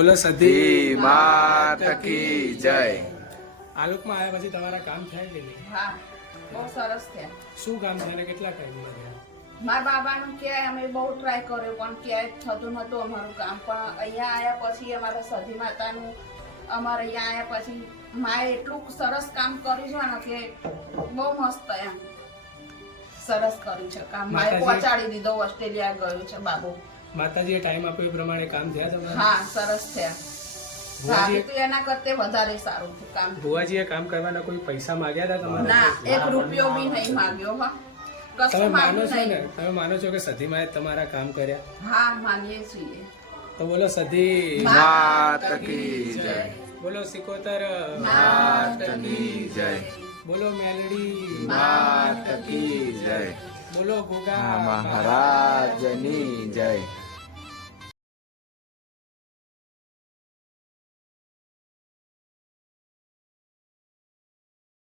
બોલો સધી માત કી જય। આલોકમાં આવ્યા પછી તમારા કામ થાય કે નહીં? હા, બહુ સરસ થયા। શું કામ થાય ને કેટલા ટાઈમમાં થયા? મારા બાબાનું ક્યાંય અમે બહુ ટ્રાય કર્યો પણ ક્યાંય થતું નતું અમારું કામ, પણ અહીંયા આવ્યા પછી અમારા સધી માતાનું અમારે અહીંયા આવ્યા પછી માએ એટલું સરસ કામ કર્યું છે ને કે બહુ મસ્ત એમ સરસ કર્યું છે કામ। માએ માતાજી- પહોંચાડી દીધો, ઓસ્ટ્રેલિયા ગયો છે બાબુ। માતાજીએ ટાઈમ આપ્યો એ પ્રમાણે કામ થયા તમારા? હા, સરસ થયા। ભુવાજી- તો એના કરતે વધારે સારું થયું કામ। ભુવાજીએ કામ કરવાના કોઈ પૈસા માંગ્યા હતા તમારા? ના, એક રૂપિયો બી નહીં માગ્યો, હા, તમે કશું માનો માગ્યું છો ને? નહીં। તમે માનો છો કે સધીમાએ તમારા કામ કર્યા? હા, માનીએ છીએ। તો બોલો સધી માત કી જય। બોલો સિકોતર માત કી જય। બોલો મેલડી માત કી જય। બોલો ગોગા મહારાજની જય।